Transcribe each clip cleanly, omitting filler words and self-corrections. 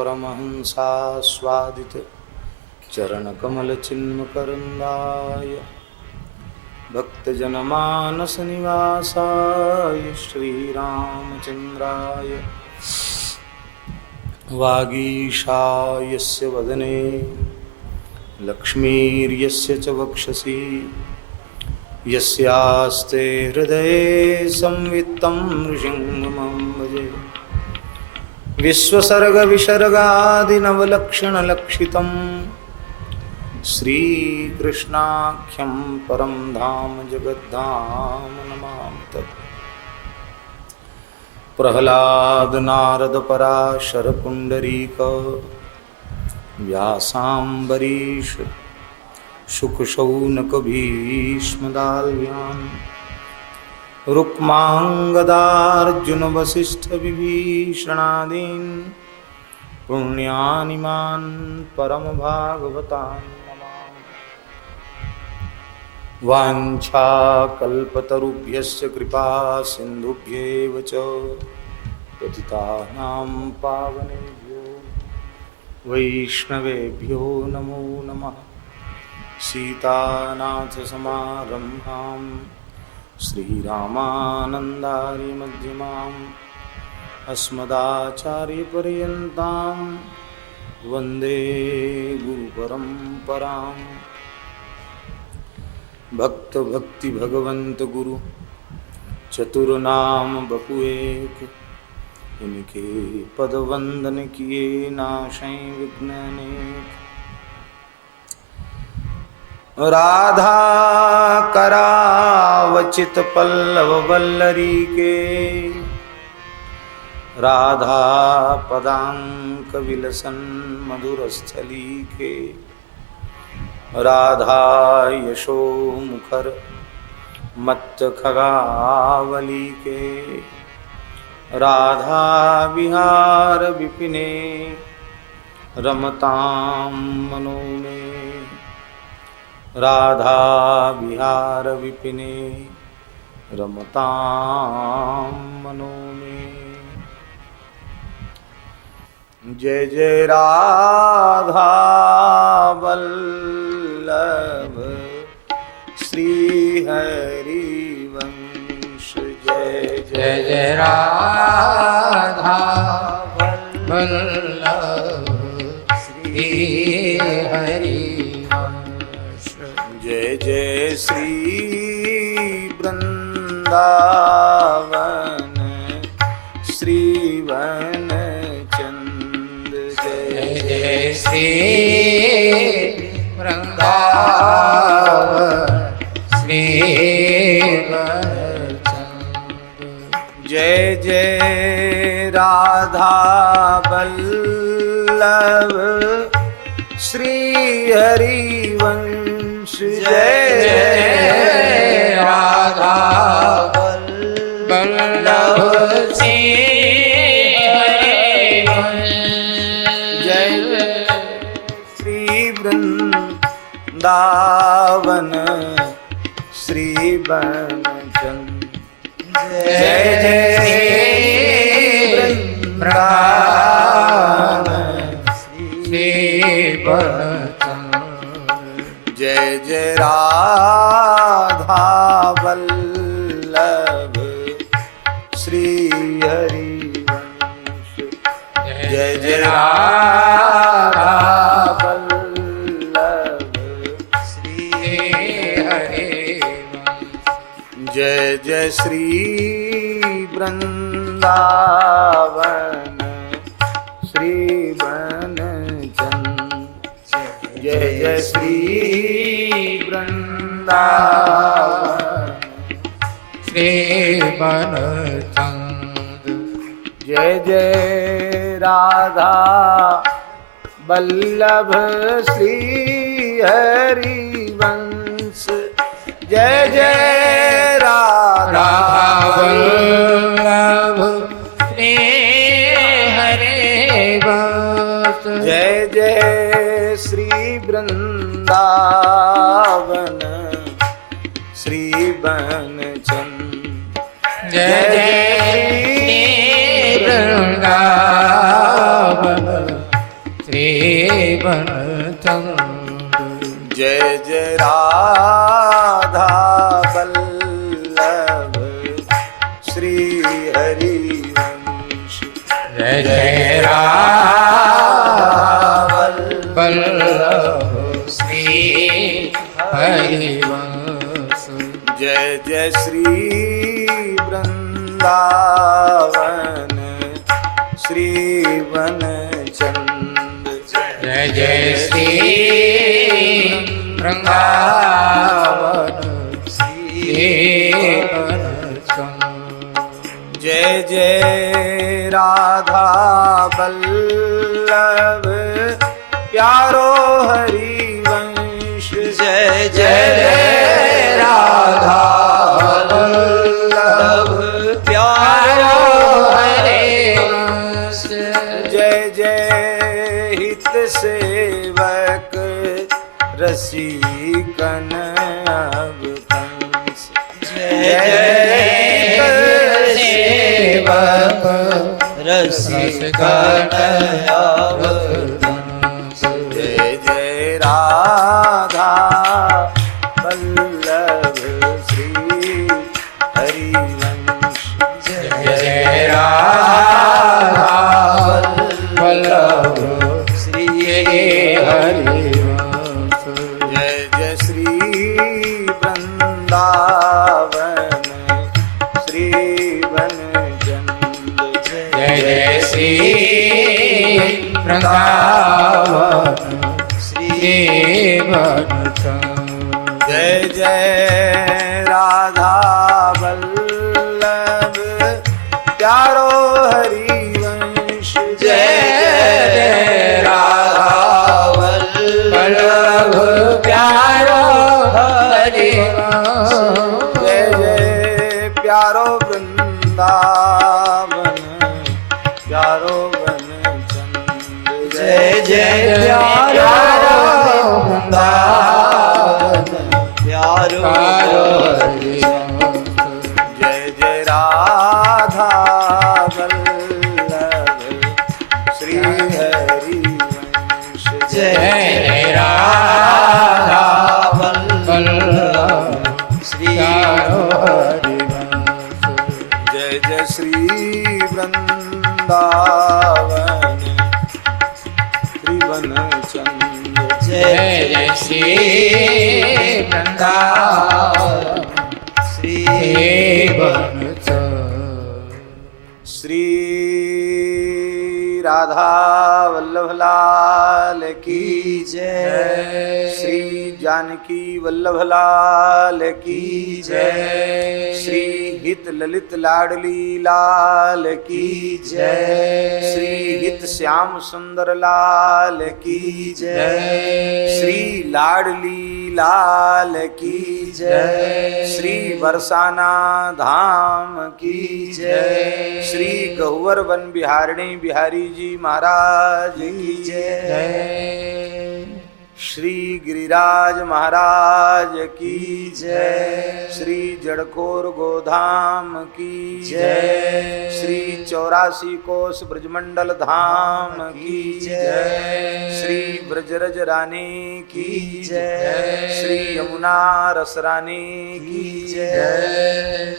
परमहंसास्वादित चरणकमलचिन्मकरन्दाय भक्तजनमानसनिवासाय श्रीरामचन्द्राय वागीशायस्य वदने लक्ष्मीर्यस्य च वक्षसि यस्यास्ते हृदये संवित्तं नृसिंहं भजे। विश्वसर्गविसर्गादिनवलक्षणलक्षितं श्रीकृष्णाख्यं परं धाम जगद्धाम नमामि तत्। प्रह्लाद नारद पराशर पुंडरीक व्यासाम्बरीश शुकशौनक भीष्मदाल्व्यान् रुक्मांगदार्जुन वसिष्ठ विभीषणादीन् पुण्यानिमान् परम भागवतान् नमामि। वाञ्छाकल्पतरुभ्यश्च कृपा सिन्धुभ्येव च पतितानां पावनेभ्यो वैष्णवेभ्यो नमो नमः। सीतानाथसमारम्भां श्रीरामानन्दारिमध्यमाम् अस्मदाचार्यपर्यन्तां वन्दे गुरुपरम्पराम्। भक्त भक्ति भगवंत गुरु चतुर्नाम बपुएक, इनके पद वंदन किए नाशै विघ्न अनेक। राधा करावचित पल्लव वल्लरी के, राधा पदांक विलसन मधुरस्थली के। राधा यशो मुखर मत्त खगावली के। राधा विहार विपिने रमतां मनो में। राधा विहार विपिने रमतां मनो में। जय जय राधा वल्लभ श्री हरिवंश। जय जय जय राधा वल्लभ श्री हरिवंश। जय जय श्री वृंदावन श्री वन चंद। जय जय श्री वृंदावन श्री वन चंद। जय जय राधा वल्लभ श्री हरिवंश। जय जय राधा वल्लभ श्री हरिवंश। जय श्री वृंदावन श्री बनचंद। जय जय वृंदावन श्री बनचंद। जय जय राधा वल्लभ श्री हरिवंश। जय जय राधा वल्लभ श्री हरिवंश। जय जय श्री वृंदावन श्री बनचंद। जय जय श्री वृंदावन श्री बनचंद। जय जय राधा वल्लभ श्री हरिवंश। जय जय राधा वल्लभ श्री हरिवंश। जय जय श्री वृंदावन श्री बनचंद। जय जय वृंदावन जय जय राधा वल्लभ श्री हरिवंश जय जय राधा वल्लभ श्री हरिवंश जय जय श्री वृंदावन श्री वनचंद जय जय श्री वृंदावन श्री वनचंद जय जय राधा वल्लभ प्यारो हरिवंश जय जय राधा वल्लभ प्यारो हरिवंश जय जय हित सेवक रसिकन अवतंस जय जय सेवक रसिकन अवतंस जय जय राधा वल्लभ श्री हरिवंश जय जय राधा वल्लभ श्री हरिवंश जय जय श्री वृंदावन श्री वनचंद जय जय श्री वृंदावन श्री वनचंद जय जय राधा वल्लभ प्यारो हरिवंश जय जय राधा वल्लभ प्यारो हरिवंश जय जय प्यारो वृंदावन प्यारो वनचंद जय जय प्यारो वृंदावन प्यारो हरिवंश जय जय राधा वल्लभ श्री हरिवंश जय जय राधा वल्लभ श्री हरिवंश जय जय श्री वृंदावन श्री वनचंद जय जय श्री वृंदावन श्री वनचंद श्री राधा वल्लभ लाल की जय श्री जानकी वल्लभ लाल की जय श्री हित ललित लाडली लाल की जय श्री हित श्याम सुंदर लाल की जय श्री लाडली लाल की जय श्री बरसाना धाम की जय श्री गहुवर वन बिहारिणी बिहारी जी महाराज की जय श्री गिरिराज महाराज की जय श्री जड़खोर गोधाम की जय श्री 84 कोस ब्रजमंडल धाम की जय श्री ब्रजरज रानी की जय श्री यमुना रस रानी की जय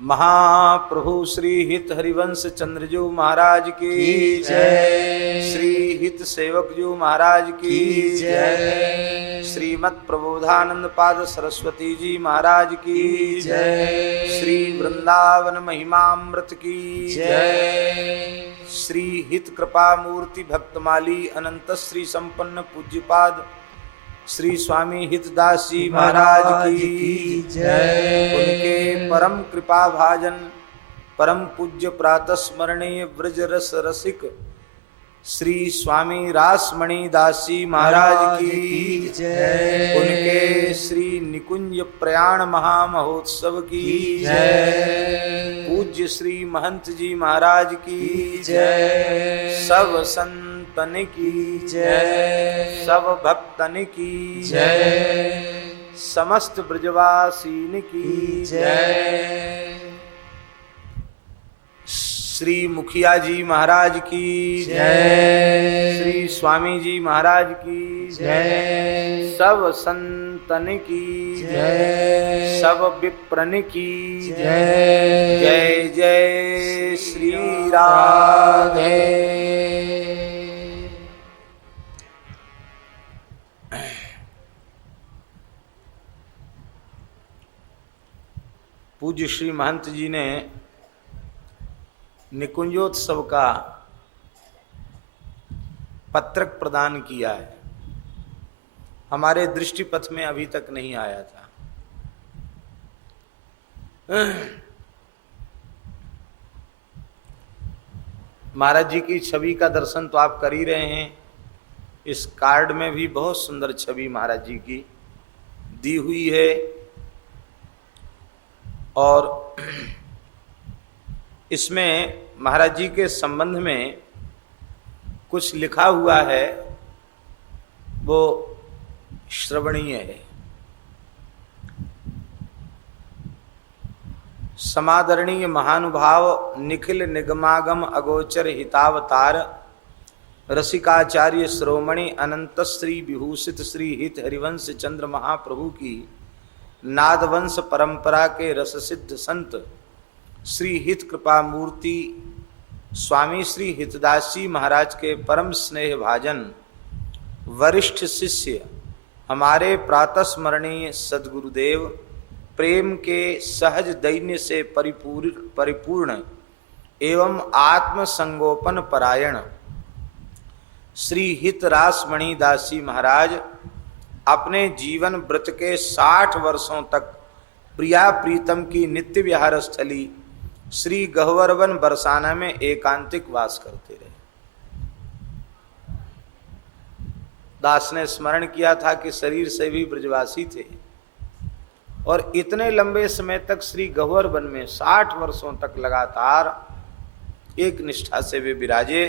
महाप्रभु श्री हित हरिवंश चंद्रजू महाराज की जय श्री हित सेवक जू महाराज की जय श्रीमद प्रबोधानंद पाद सरस्वती जी महाराज की जय श्री वृंदावन महिमामृत की जय श्री हित कृपा मूर्ति भक्तमाली अनंत श्री संपन्न पूज्यपाद श्री स्वामी हितदास जी महाराज की जय उनके परम कृपा भाजन परम पूज्य प्रातः स्मरणीय ब्रज रस रसिक श्री स्वामी रासमणि दास जी महाराज की जय उनके श्री निकुंज प्रयाण महामहोत्सव की जय पूज्य श्री महंत जी महाराज की जय सब संतन की जय सब भक्तन की जय समस्त ब्रजवासीन की जय श्री मुखिया जी महाराज की जय। श्री स्वामी जी महाराज की जय। सब संतन की जय। सब विप्रन की जय। जय जय श्री राधे। पूज्य श्री महंत जी ने निकुंजोत्सव का पत्रक प्रदान किया है। हमारे दृष्टिपथ में अभी तक नहीं आया था। महाराज जी की छवि का दर्शन तो आप कर ही रहे हैं। इस कार्ड में भी बहुत सुंदर छवि महाराज जी की दी हुई है और इसमें महाराज जी के संबंध में कुछ लिखा हुआ है, वो श्रवणीय है। समादरणीय महानुभाव निखिल निगमागम अगोचर हितावतार रसिकाचार्य श्रोमणि अनंत श्री विभूषित श्री हित हरिवंश चंद्र महाप्रभु की नादवंश परंपरा के रस सिद्ध संत श्री हित कृपा मूर्ति स्वामी श्री हितदासी महाराज के परम स्नेह भाजन वरिष्ठ शिष्य हमारे प्रातः स्मरणीय सद्गुरुदेव प्रेम के सहज दैन्य से परिपूर्ण एवं आत्म संगोपन परायण श्री हित रासमणि दासी महाराज अपने जीवन व्रत के 60 वर्षों तक प्रिया प्रीतम की नित्य विहार स्थली श्री गहवरवन बरसाना में एकांतिक वास करते रहे। दास ने स्मरण किया था कि शरीर से भी ब्रजवासी थे और इतने लंबे समय तक श्री गहवर वन में 60 वर्षों तक लगातार एक निष्ठा से वे विराजे।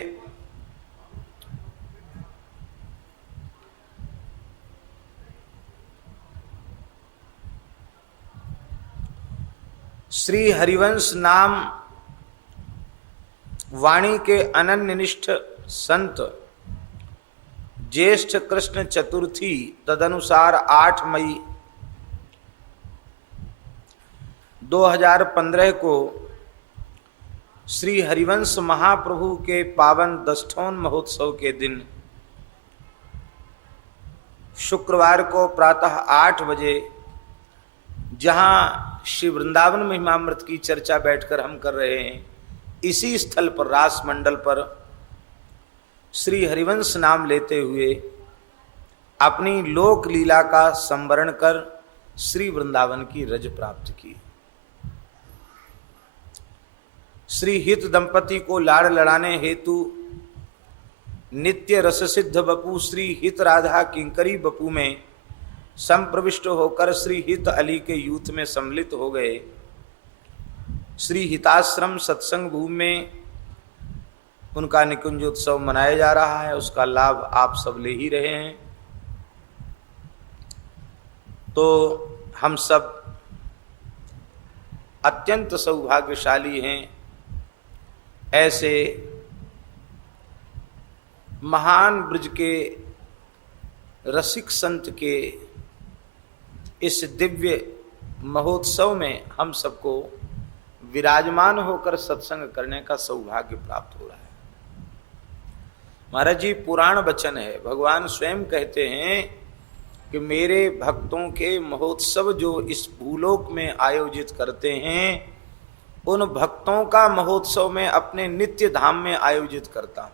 श्री हरिवंश नाम वाणी के अनन्य निष्ठ संत ज्येष्ठ कृष्ण चतुर्थी तदनुसार 8 मई 2015 को श्री हरिवंश महाप्रभु के पावन दष्टोन महोत्सव के दिन शुक्रवार को प्रातः 8 बजे, जहां श्री वृंदावन महिमामृत की चर्चा बैठकर हम कर रहे हैं, इसी स्थल पर रास मंडल पर श्री हरिवंश नाम लेते हुए अपनी लोक लीला का संवरण कर श्री वृंदावन की रज प्राप्त की। श्री हित दंपति को लाड़ लड़ाने हेतु नित्य रस सिद्ध बपू श्री हित राधा किंकरी बपू में संप्रविष्ट होकर श्री हित अली के यूथ में सम्मिलित हो गए। श्री हिताश्रम सत्संग भूमि में उनका निकुंजोत्सव मनाया जा रहा है, उसका लाभ आप सब ले ही रहे हैं। तो हम सब अत्यंत सौभाग्यशाली हैं, ऐसे महान ब्रज के रसिक संत के इस दिव्य महोत्सव में हम सबको विराजमान होकर सत्संग करने का सौभाग्य प्राप्त हो रहा है। महाराज जी पुराण वचन है, भगवान स्वयं कहते हैं कि मेरे भक्तों के महोत्सव जो इस भूलोक में आयोजित करते हैं, उन भक्तों का महोत्सव में अपने नित्य धाम में आयोजित करता हूं।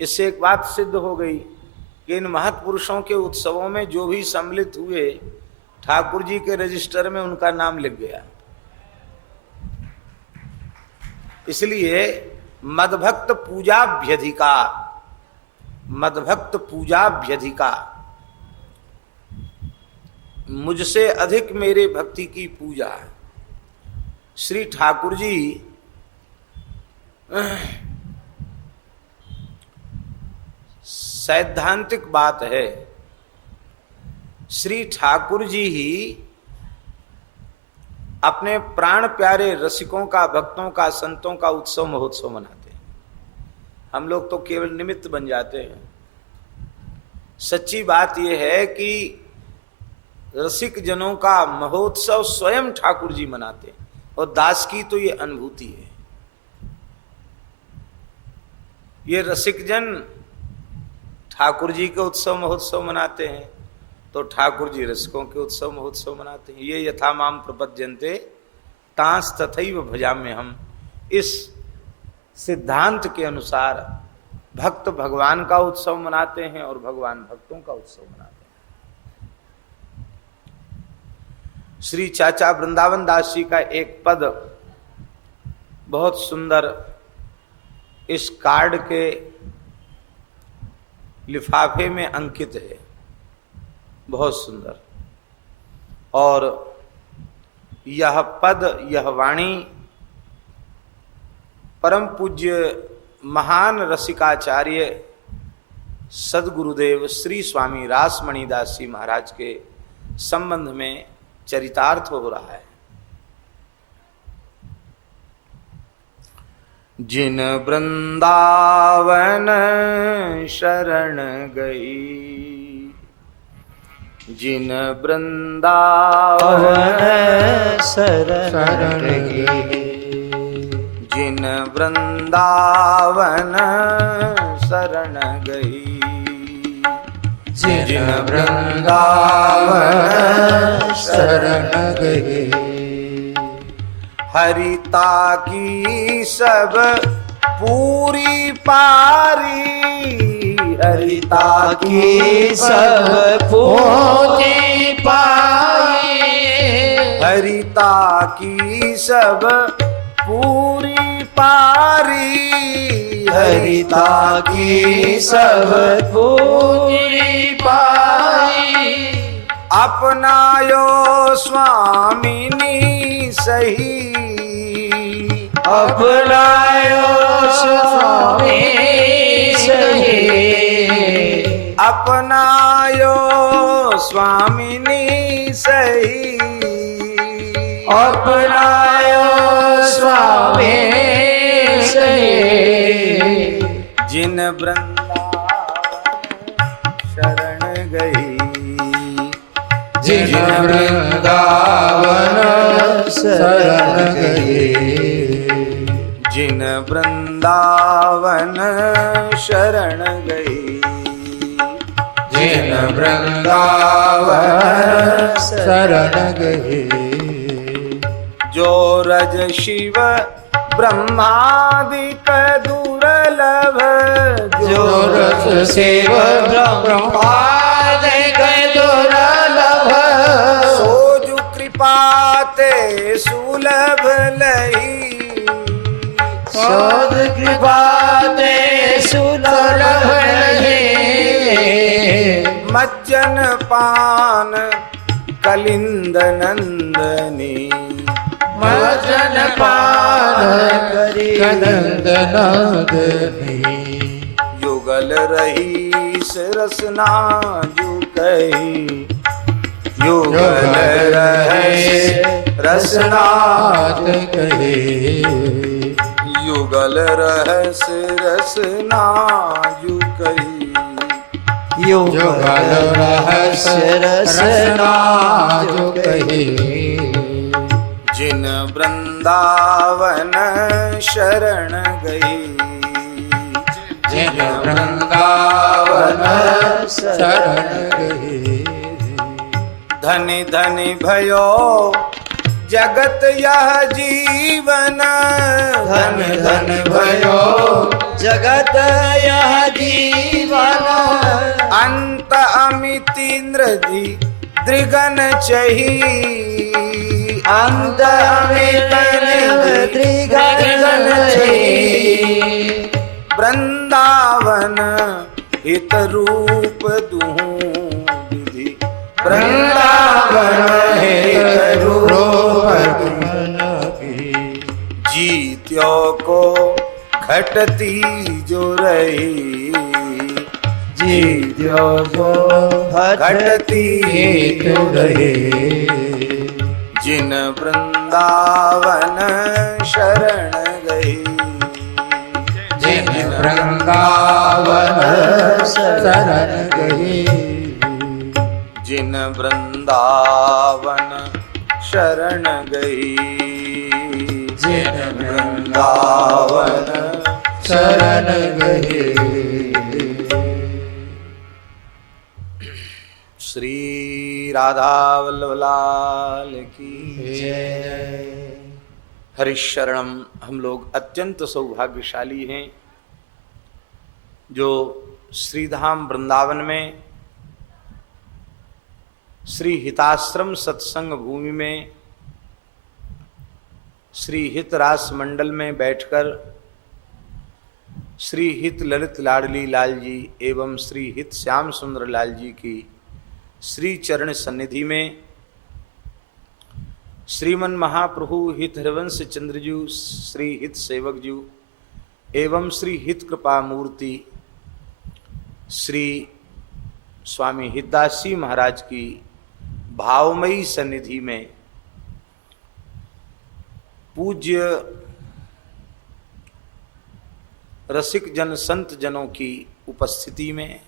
इससे एक बात सिद्ध हो गई कि इन महत्पुरुषों के उत्सवों में जो भी सम्मिलित हुए, ठाकुर जी के रजिस्टर में उनका नाम लिख गया। इसलिए मदभक्त पूजाभ्यधिका, मदभक्त पूजाभ्यधिका, मुझसे अधिक मेरे भक्ति की पूजा। श्री ठाकुर जी सैद्धांतिक बात है, श्री ठाकुर जी ही अपने प्राण प्यारे रसिकों का, भक्तों का, संतों का उत्सव महोत्सव मनाते हैं। हम लोग तो केवल निमित्त बन जाते हैं। सच्ची बात यह है कि रसिक जनों का महोत्सव स्वयं ठाकुर जी मनाते हैं, और दास की तो ये अनुभूति है। ये रसिक जन ठाकुर जी के उत्सव महोत्सव मनाते हैं, तो ठाकुर जी रसिकों के उत्सव महोत्सव मनाते हैं। ये यथा माम प्रपद्यन्ते तांस तथैव भजाम्य हम, इस सिद्धांत के अनुसार भक्त भगवान का उत्सव मनाते हैं और भगवान भक्तों का उत्सव मनाते हैं। श्री चाचा वृंदावन दास जी का एक पद बहुत सुंदर इस कार्ड के लिफाफे में अंकित है, बहुत सुंदर। और यह पद, यह वाणी परम पूज्य महान रसिकाचार्य सदगुरुदेव श्री स्वामी रासमणि दास जी महाराज के संबंध में चरितार्थ हो रहा है। जिन वृंदावन शरण गई, जिन वृंदावन शरण गई, जिन वृंदावन शरण गई, जिन वृंदावन शरण गई, हरिता की सब पूरी पारी, हरिता की सब पूरी पाई, हरिता की सब पूरी पारी, हरिता की सब पूरी पाई, अपनायो स्वामिनी सही, अपनायो स्वामी सही, अपनायो स्वामिनी सही, अपनायो स्वामी सही, जिन वृंदावन शरण गई, जिन वृंदावन शरण गई, जिन वृंदावन शरण गई, जिन वृंदावन शरण गई, जो रज शिव ब्रह्मादिक दुर्लभ, जो रस शिव ब्रह्मादिक दुर्लभ, सोजु कृपा ते सुलभ लही, सद कृपा ते सुलभ लही, मज्जन पान कलिंद नंदनी, मजन पान करी कनंद नंदनी, युगल रही रसना जुकही, युगल रहे रसनाथ कहे, युगल रहस रसना जुकही, युगल रहस्य रसना जो कहे, जिन वृंदावन शरण गई, जिन वृंदावन शरण गए, धनि धनि भयो जगत यह जीवन, धन धन भयो जगत यह जीवन, अंत अमितीन्द्र जी दृगन चही, अंत अमित त्रिगण चही, वृंदावन हित रूप दूं विधि, वृंदावन हित रूप जीत्यो को घटती जो रही, जीत्यो को घटती तो रहे, जिन जिन वृंदावन शरण गई, जिन वृंदावन शरण गई, जिन वृंदावन शरण गई, जिन वृंदावन शरण गई। श्री राधा वल्लभ लाल की जय। हरिशरणम। हम लोग अत्यंत सौभाग्यशाली हैं जो श्रीधाम वृंदावन में श्री हिताश्रम सत्संग भूमि में श्री हित रास मंडल में बैठकर श्री हित ललित लाडली लाल जी एवं श्री हित श्याम सुंदर लाल जी की श्री चरण सन्निधि में श्रीमन महाप्रभु हित हरिवंश चंद्रजू श्री हित सेवक जू एवं श्री हित कृपा मूर्ति श्री स्वामी हितदासी महाराज की भावमयी सन्निधि में पूज्य रसिक जन संत जनों की उपस्थिति में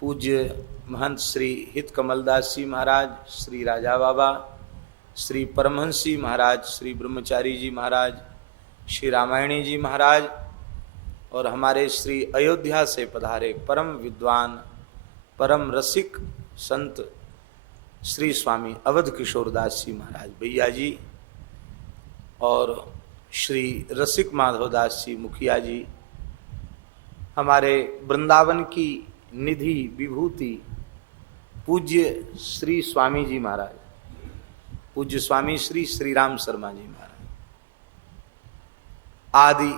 पूज्य महंत श्री हित कमलदास जी महाराज, श्री राजा बाबा, श्री परमहंसी महाराज, श्री ब्रह्मचारी जी महाराज, श्री रामायणी जी महाराज और हमारे श्री अयोध्या से पधारे परम विद्वान परम रसिक संत श्री स्वामी अवध किशोरदास जी महाराज भैया जी और श्री रसिक माधवदास जी मुखिया जी, हमारे वृंदावन की निधि विभूति पूज्य श्री स्वामी जी महाराज, पूज्य स्वामी श्री श्री राम शर्मा जी महाराज आदि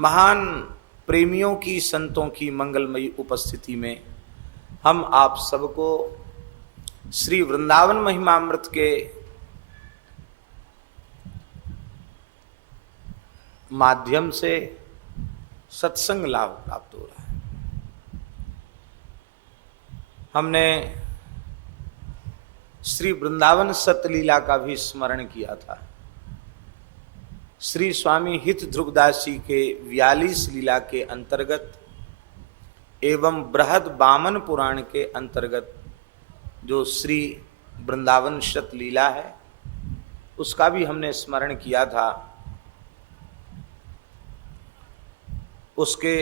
महान प्रेमियों की संतों की मंगलमयी उपस्थिति में हम आप सबको श्री वृंदावन महिमामृत के माध्यम से सत्संग लाभ प्राप्त हो रहा है। हमने श्री वृंदावन सतलीला का भी स्मरण किया था। श्री स्वामी हित ध्रुवदास जी के 42 लीला के अंतर्गत एवं बृहद बामन पुराण के अंतर्गत जो श्री वृंदावन शतलीला है उसका भी हमने स्मरण किया था। उसके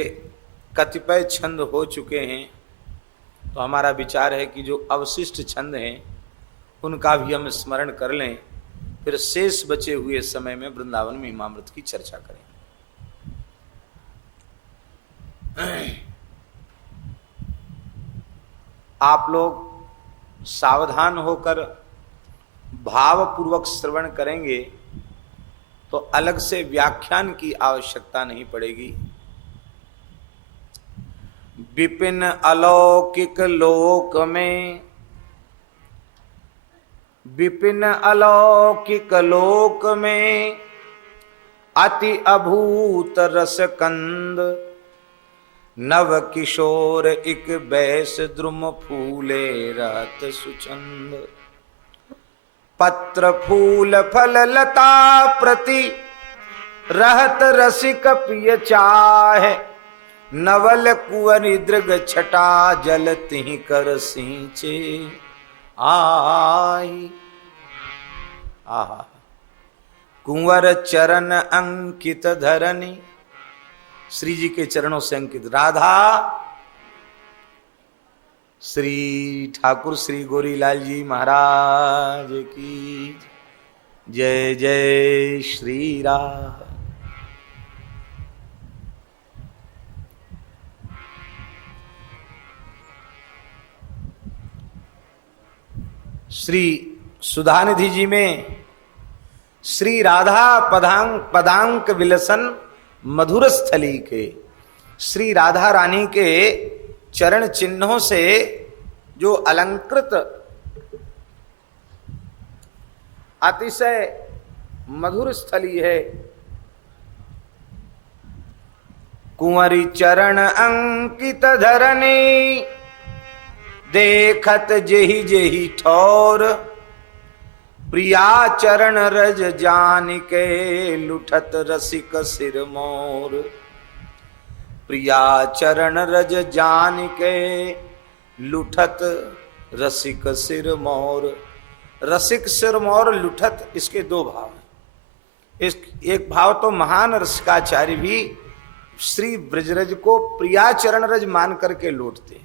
कतिपय छंद हो चुके हैं, तो हमारा विचार है कि जो अवशिष्ट छंद हैं उनका भी हम स्मरण कर लें, फिर शेष बचे हुए समय में वृंदावन महिमामृत की चर्चा करें। आप लोग सावधान होकर भावपूर्वक श्रवण करेंगे तो अलग से व्याख्यान की आवश्यकता नहीं पड़ेगी। विपिन अलौकिक लोक में, विपिन अलौकिक लोक में अति अभूत रस कंद, नव किशोर इक बैस द्रुम फूले रहत सुचंद। पत्र फूल फल लता प्रति रहत रसिक पिय चाहे, नवल कुंवरी दृग छटा जल तिहि कर सींचे आई। आहा, कुंवर चरण अंकित धरनी, श्री जी के चरणों से अंकित राधा, श्री ठाकुर श्री गोरीलाल जी महाराज की जय। जय श्री राम। श्री सुधानिधि जी में श्री राधा पदांक विलसन मधुर स्थली के श्री राधा रानी के चरण चिन्हों से जो अलंकृत अतिशय मधुर स्थली है, कुंवरी चरण अंकित धरनी, देखत जेहि जेहि ठौर प्रिया चरण रज जान के लुठत रसिक सिर मोर। प्रिया चरण रज जान के लुठत रसिक सिर मोर। रसिक सिर मोर लुठत, इसके दो भाव हैं। एक भाव तो महान रसिकाचार्य भी श्री ब्रजरज को प्रिया चरण रज मान करके लौटते हैं।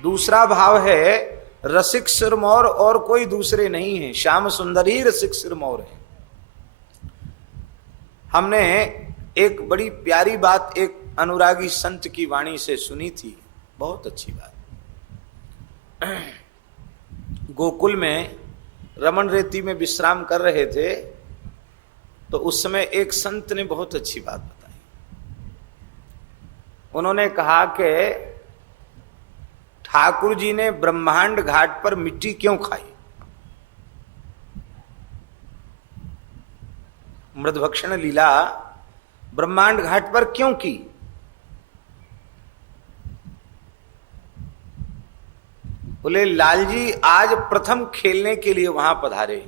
दूसरा भाव है रसिक सिरमौर और कोई दूसरे नहीं है, श्याम सुंदर ही रसिक सिरमौर है। हमने एक बड़ी प्यारी बात एक अनुरागी संत की वाणी से सुनी थी, बहुत अच्छी बात। गोकुल में रमन रेती में विश्राम कर रहे थे तो उस समय एक संत ने बहुत अच्छी बात बताई। उन्होंने कहा कि ठाकुर जी ने ब्रह्मांड घाट पर मिट्टी क्यों खाई, मृदभक्षण लीला ब्रह्मांड घाट पर क्यों की। बोले लालजी आज प्रथम खेलने के लिए वहां पधारे,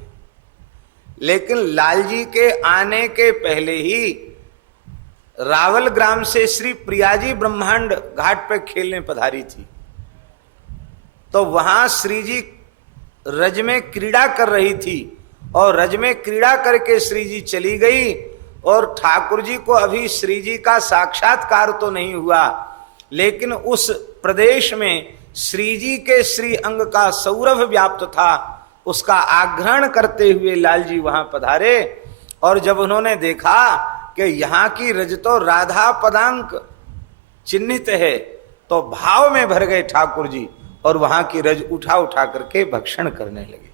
लेकिन लालजी के आने के पहले ही रावल ग्राम से श्री प्रियाजी ब्रह्मांड घाट पर खेलने पधारी थी। तो वहां श्री जी रज में क्रीड़ा कर रही थी और रज में क्रीड़ा करके श्री जी चली गई और ठाकुर जी को अभी श्री जी का साक्षात्कार तो नहीं हुआ, लेकिन उस प्रदेश में श्री जी के श्री अंग का सौरभ व्याप्त था। उसका आग्रहण करते हुए लालजी वहां पधारे और जब उन्होंने देखा कि यहाँ की रज तो राधा पदांक चिन्हित है तो भाव में भर गए ठाकुर जी और वहां की रज उठा उठा करके भक्षण करने लगे।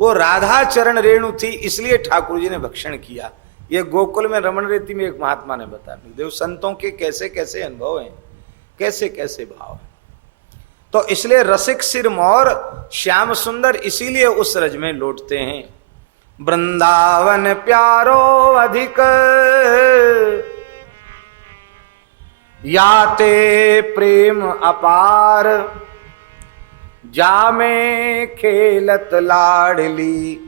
वो राधा चरण रेणु थी इसलिए ठाकुर जी ने भक्षण किया। ये गोकुल में रमन रेती में एक महात्मा ने बताया। देव संतों के कैसे कैसे अनुभव हैं, कैसे कैसे भाव हैं। तो इसलिए रसिक सिर मोर श्याम सुंदर इसीलिए उस रज में लौटते हैं। वृंदावन प्यारो अधिक याते प्रेम अपार, जामे खेलत लाडली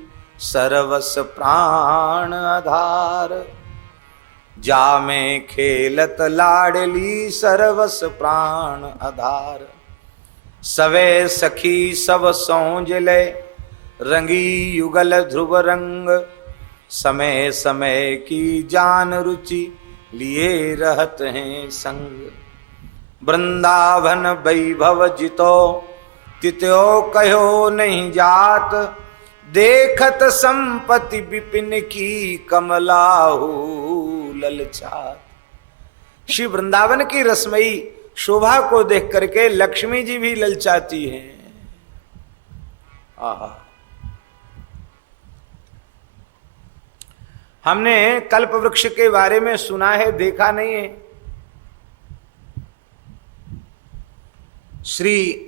सर्वस प्राण आधार। जामे खेलत लाडली सर्वस प्राण आधार। सवे सखी सब सौंजले रंगी युगल ध्रुव रंग। समय समय की जान रुचि लिए रहत हैं संग। वृंदावन वैभव जितो तितो कहो नहीं जात। देखत संपत्ति विपिन की कमलाहू ललचात। श्री वृंदावन की रसमयी शोभा को देख करके लक्ष्मी जी भी ललचाती हैं। आहा, हमने कल्प वृक्ष के बारे में सुना है, देखा नहीं है। श्री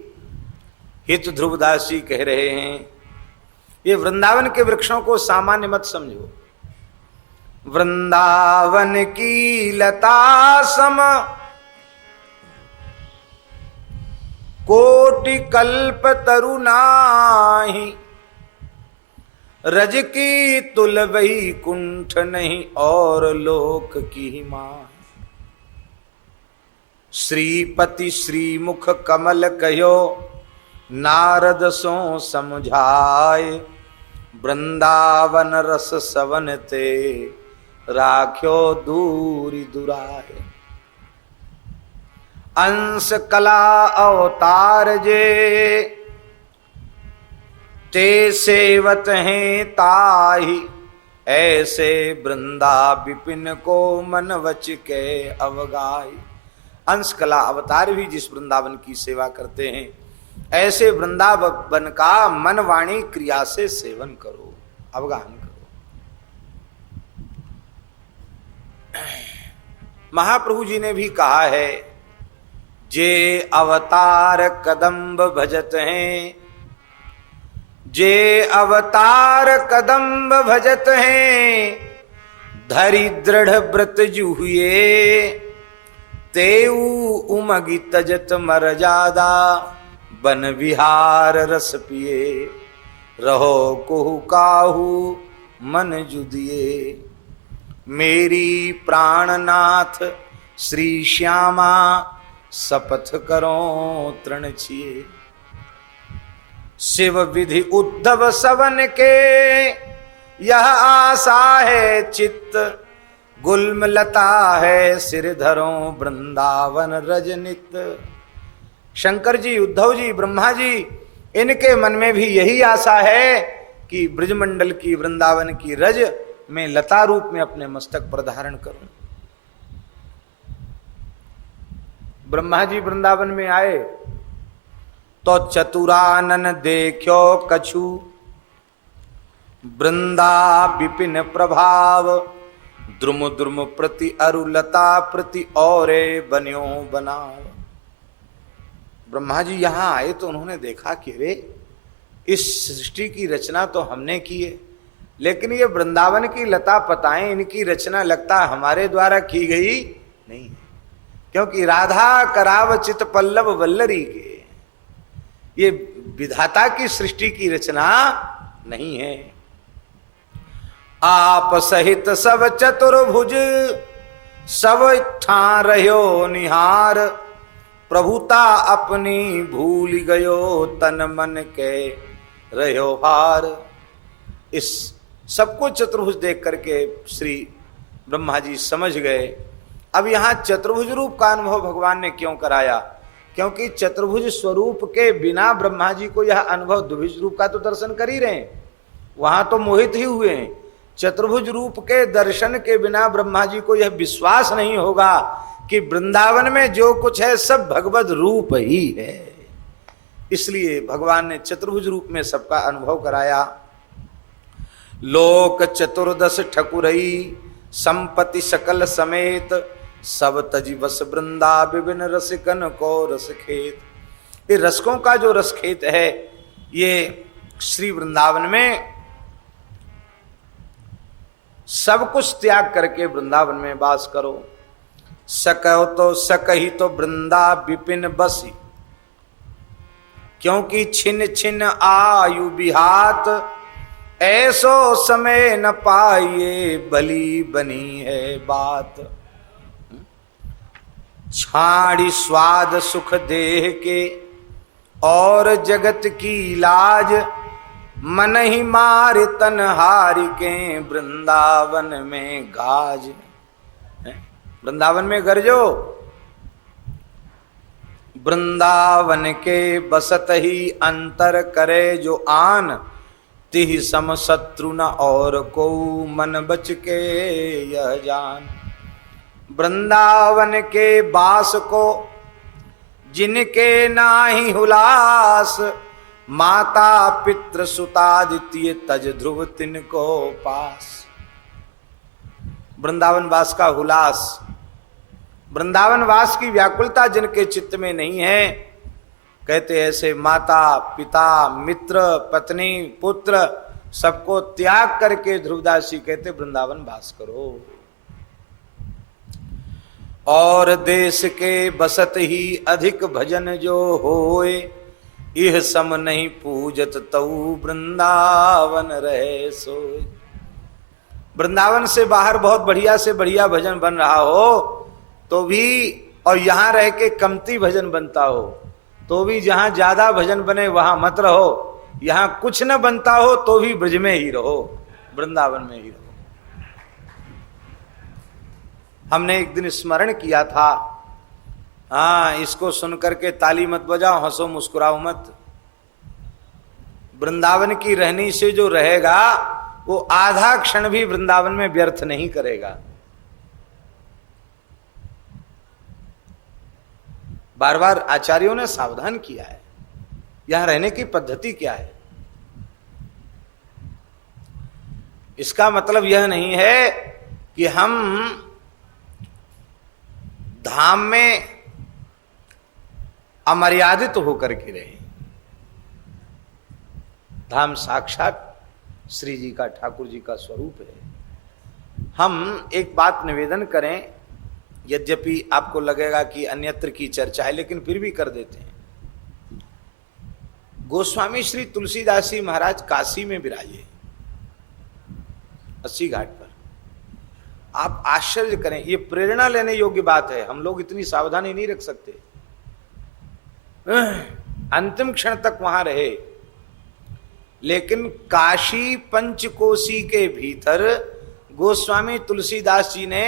हित ध्रुवदास जी कह रहे हैं ये वृंदावन के वृक्षों को सामान्य मत समझो। वृंदावन की लता सम कोटि कल्प तरु नाही। रज की तुल वही कुंठ नहीं और लोक की मां। श्रीपति श्रीमुख कमल कहो नारद सो समझाए। वृंदावन रस सवन ते राख्यो दूरी दुराए। अंश कला अवतार जे ते सेवत हैं ताही। ऐसे वृंदा विपिन को मन वच के अवगाई। अंश कला अवतार भी जिस वृंदावन की सेवा करते हैं ऐसे वृंदावन का मन वाणी क्रिया से सेवन करो, अवगाहन करो। महाप्रभु जी ने भी कहा है जे अवतार कदम्ब भजत हैं। जे अवतार कदम्ब भजत हैं धरि दृढ़ व्रत जुहुए। तेऊ उमगी तजत मर जादा बन विहार रस पिए। रहो कुहु काहू मन जुदिए। मेरी प्राणनाथ श्री श्यामा शपथ करो तृण छिए। शिव विधि उद्धव सवन के यह आशा है चित्त। गुल्म लता है सिर धरो वृंदावन रजनित। शंकर जी, उद्धव जी, ब्रह्मा जी, इनके मन में भी यही आशा है कि ब्रजमंडल की, वृंदावन की रज में लता रूप में अपने मस्तक पर धारण करूं। ब्रह्मा जी वृंदावन में आए तो चतुरानन देखो कछु। वृंदा विपिन प्रभाव द्रुम द्रुम प्रति अरुलता प्रति औरे बन्यो बनाव। ब्रह्मा जी यहां आए तो उन्होंने देखा कि रे, इस सृष्टि की रचना तो हमने की है, लेकिन ये वृंदावन की लता पताएं, इनकी रचना लगता हमारे द्वारा की गई नहीं है, क्योंकि राधा करावचित पल्लव वल्लरी के, ये विधाता की सृष्टि की रचना नहीं है। आप सहित सब चतुर्भुज सब ठान रहो निहार। प्रभुता अपनी भूल गयो तन मन के रहो हार। इस सबको चतुर्भुज देख करके श्री ब्रह्मा जी समझ गए। अब यहां चतुर्भुज रूप का अनुभव भगवान ने क्यों कराया? क्योंकि चतुर्भुज स्वरूप के बिना ब्रह्मा जी को यह अनुभव द्विभुज रूप का तो दर्शन कर ही रहे हैं, वहां तो मोहित ही हुए हैं। चतुर्भुज रूप के दर्शन के बिना ब्रह्मा जी को यह विश्वास नहीं होगा कि वृंदावन में जो कुछ है सब भगवत रूप ही है। इसलिए भगवान ने चतुर्भुज रूप में सबका अनुभव कराया। लोक चतुर्दश ठकुरई संपत्ति सकल समेत। सब तजी बस वृंदा विभिन्न रसिकन को रस खेत। ये रसकों का जो रस खेत है, ये श्री वृंदावन में सब कुछ त्याग करके वृंदावन में वास करो। सकहो तो सकही तो वृंदा विपिन बसी। क्योंकि छिन छिन आयु बिहात। ऐसो समय न पाइए भली बनी है बात। छाड़ी स्वाद सुख देह के और जगत की लाज। मन ही मारे तन हारि के वृंदावन में गाज। वृंदावन में गरजो। वृंदावन के बसत ही अंतर करे जो आन। तिहि सम शत्रु न और को मन बच के यह जान। वृंदावन के बास को जिनके नाही हुलास। माता पितृ सुतादित्य तज ध्रुव तिनको पास। वृंदावन वास का हुलास, वृंदावन वास की व्याकुलता जिनके चित्त में नहीं है, कहते ऐसे माता पिता मित्र पत्नी पुत्र सबको त्याग करके ध्रुवदास जी कहते वृंदावन वास करो। और देश के बसत ही अधिक भजन जो होए। इह सम नहीं पूजत तऊ वृंदावन रहे सोए। वृंदावन से बाहर बहुत बढ़िया से बढ़िया भजन बन रहा हो तो भी, और यहां रह के कमती भजन बनता हो तो भी, जहां ज्यादा भजन बने वहां मत रहो। यहां कुछ न बनता हो तो भी ब्रज में ही रहो, वृंदावन में ही रहो। हमने एक दिन स्मरण किया था, हाँ, इसको सुनकर के ताली मत बजाओ, हंसो मुस्कुराओ मत। वृंदावन की रहनी से जो रहेगा वो आधा क्षण भी वृंदावन में व्यर्थ नहीं करेगा। बार बार आचार्यों ने सावधान किया है, यहां रहने की पद्धति क्या है। इसका मतलब यह नहीं है कि हम धाम में अमर्यादित होकर के रहे। धाम साक्षात श्री जी का, ठाकुर जी का स्वरूप है। हम एक बात निवेदन करें, यद्यपि आपको लगेगा कि अन्यत्र की चर्चा है, लेकिन फिर भी कर देते हैं। गोस्वामी श्री तुलसीदास जी महाराज काशी में विराजे, 80 घाट पर। आप आश्चर्य करें, ये प्रेरणा लेने योग्य बात है। हम लोग इतनी सावधानी नहीं रख सकते। अंतिम क्षण तक वहां रहे, लेकिन काशी पंचकोशी के भीतर गोस्वामी तुलसीदास जी ने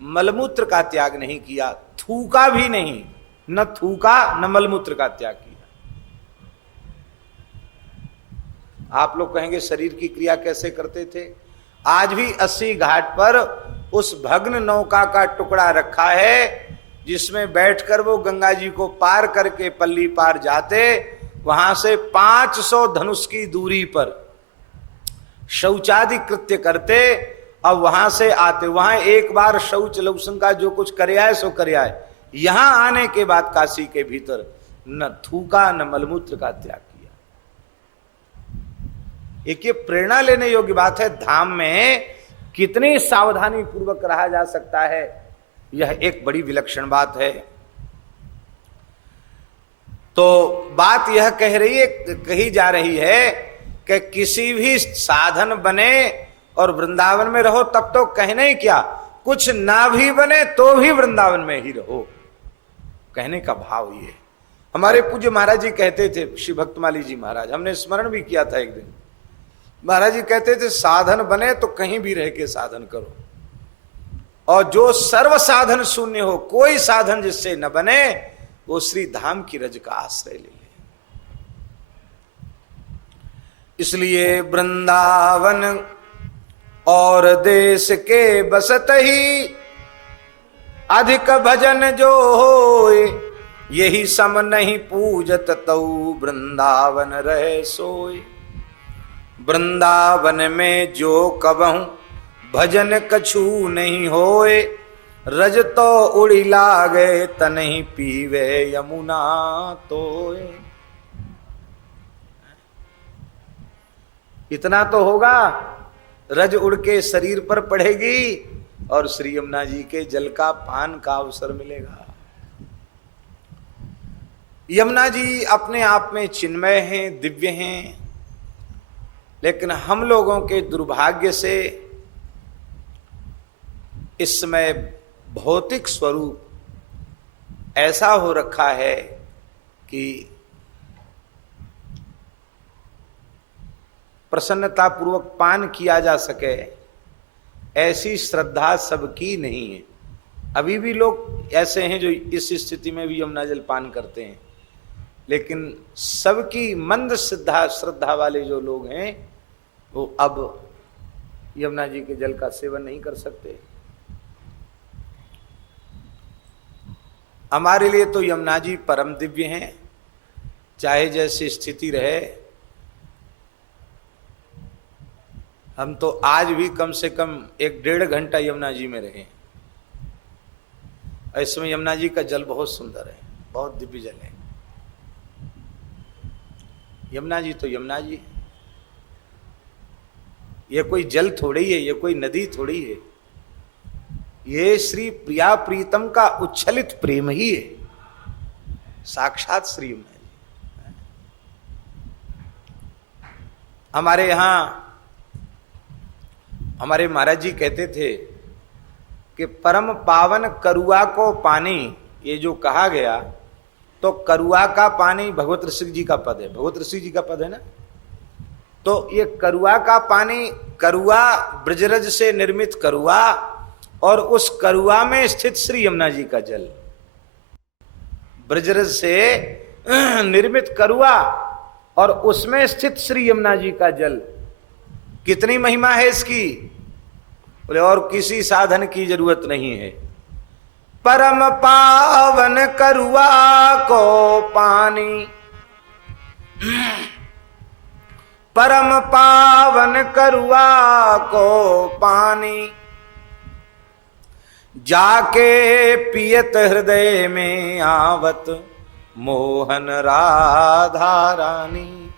मलमूत्र का त्याग नहीं किया, थूका भी नहीं, न थूका न मलमूत्र का त्याग किया। आप लोग कहेंगे शरीर की क्रिया कैसे करते थे? आज भी 80 घाट पर उस भग्न नौका का टुकड़ा रखा है, जिसमें बैठकर वो गंगा जी को पार करके पल्ली पार जाते, वहां से 500 धनुष की दूरी पर शौचादि कृत्य करते, अब वहां से आते। वहां एक बार शौच लौसन का जो कुछ करे आए सो करे आए। यहां आने के बाद काशी के भीतर न थूका न मलमूत्र का त्याग किया। एक ये प्रेरणा लेने योग्य बात है। धाम में कितनी सावधानी पूर्वक रहा जा सकता है, यह एक बड़ी विलक्षण बात है। तो बात यह कही जा रही है कि किसी भी साधन बने और वृंदावन में रहो, तब तो कहने ही क्या, कुछ ना भी बने तो भी वृंदावन में ही रहो, कहने का भाव ये। हमारे पूज्य महाराज जी कहते थे, श्री भक्तमाली जी महाराज, हमने स्मरण भी किया था एक दिन। महाराज जी कहते थे साधन बने तो कहीं भी रह के साधन करो, और जो सर्व साधन शून्य हो, कोई साधन जिससे न बने, वो श्री धाम की रज का आश्रय ले ले। इसलिए वृंदावन और देश के बसत ही अधिक भजन जो होए, यही सम नहीं पूजत तऊ वृंदावन रहे सोए। वृंदावन में जो कबहूं भजन कछु नहीं होए, रज तो उड़ी लागे तनहि पीवे यमुना तोए। इतना तो होगा, रज उड़ के शरीर पर पड़ेगी और श्री यमुना जी के जल का पान का अवसर मिलेगा। यमुना जी अपने आप में चिन्मय हैं, दिव्य हैं, लेकिन हम लोगों के दुर्भाग्य से इस समय भौतिक स्वरूप ऐसा हो रखा है कि प्रसन्नता पूर्वक पान किया जा सके, ऐसी श्रद्धा सबकी नहीं है। अभी भी लोग ऐसे हैं जो इस स्थिति में भी यमुना जल पान करते हैं, लेकिन सबकी मंद श्रद्धा वाले जो लोग हैं वो अब यमुना जी के जल का सेवन नहीं कर सकते। हमारे लिए तो यमुना जी परम दिव्य हैं, चाहे जैसी स्थिति रहे। हम तो आज भी कम से कम 1-1.5 घंटा यमुना जी में रहे। इसमें यमुना जी का जल बहुत सुंदर है, बहुत दिव्य जल है। यमुना जी तो यमुना जी है, ये कोई जल थोड़ी है, ये कोई नदी थोड़ी है, ये श्री प्रिया प्रीतम का उच्छलित प्रेम ही है, साक्षात श्री यमुना जी। हमारे यहां हमारे महाराज जी कहते थे कि परम पावन करुआ को पानी, ये जो कहा गया, तो करुआ का पानी भगवत ऋषि जी का पद है, भगवत ऋषि जी का पद है ना। तो ये करुआ का पानी, करुआ ब्रजरज से निर्मित करुआ, और उस करुआ में स्थित श्री यमुना जी का जल, ब्रजरज से निर्मित करुआ और उसमें स्थित श्री यमुना जी का जल, कितनी महिमा है इसकी। बोले और किसी साधन की जरूरत नहीं है। परम पावन करुआ को पानी, परम पावन करुआ को पानी, जाके पियत हृदय में आवत मोहन राधा रानी।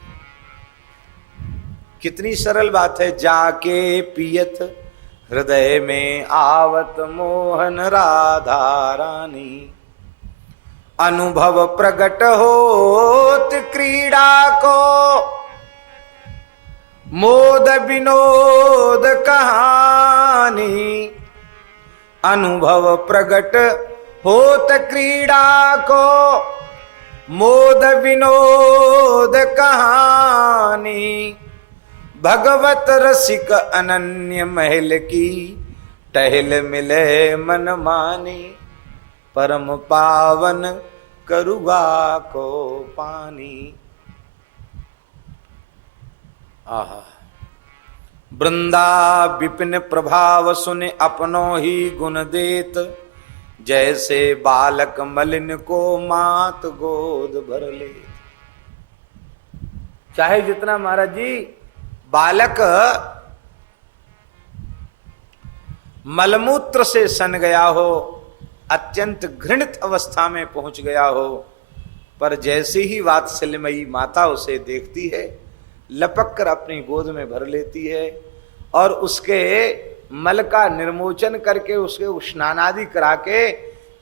कितनी सरल बात है, जाके पियत हृदय में आवत मोहन राधा रानी। अनुभव प्रगट होत क्रीड़ा को, मोद विनोद कहानी। अनुभव प्रगट होत क्रीड़ा को, मोद विनोद कहानी। भगवत रसिक अनन्य महल की, टहल मिले मन मानी। परम पावन करुगा को पानी। आहा, वृंदा विपिन प्रभाव सुने अपनो ही गुण देत। जैसे बालक मलिन को मात गोद भर ले। चाहे जितना महाराज जी बालक मलमूत्र से सन गया हो, अत्यंत घृणित अवस्था में पहुंच गया हो, पर जैसे ही वात्सल्यमयी माता उसे देखती है, लपक कर अपनी गोद में भर लेती है और उसके मल का निर्मोचन करके उसके स्नान आदि करा के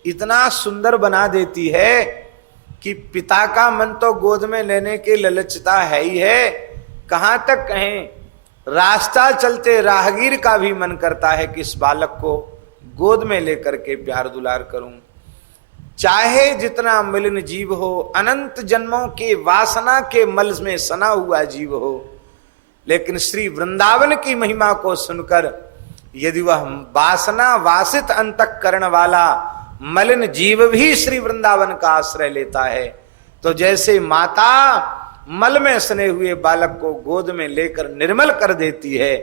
इतना सुंदर बना देती है कि पिता का मन तो गोद में लेने की ललचता है ही है। कहां तक कहें, रास्ता चलते राहगीर का भी मन करता है कि इस बालक को गोद में लेकर के प्यार दुलार करूं। चाहे जितना मलिन जीव हो, अनंत जन्मों के वासना के मल में सना हुआ जीव हो, लेकिन श्री वृंदावन की महिमा को सुनकर यदि वह वासना वासित अंतःकरण वाला मलिन जीव भी श्री वृंदावन का आश्रय लेता है, तो जैसे माता मल में सने हुए बालक को गोद में लेकर निर्मल कर देती है,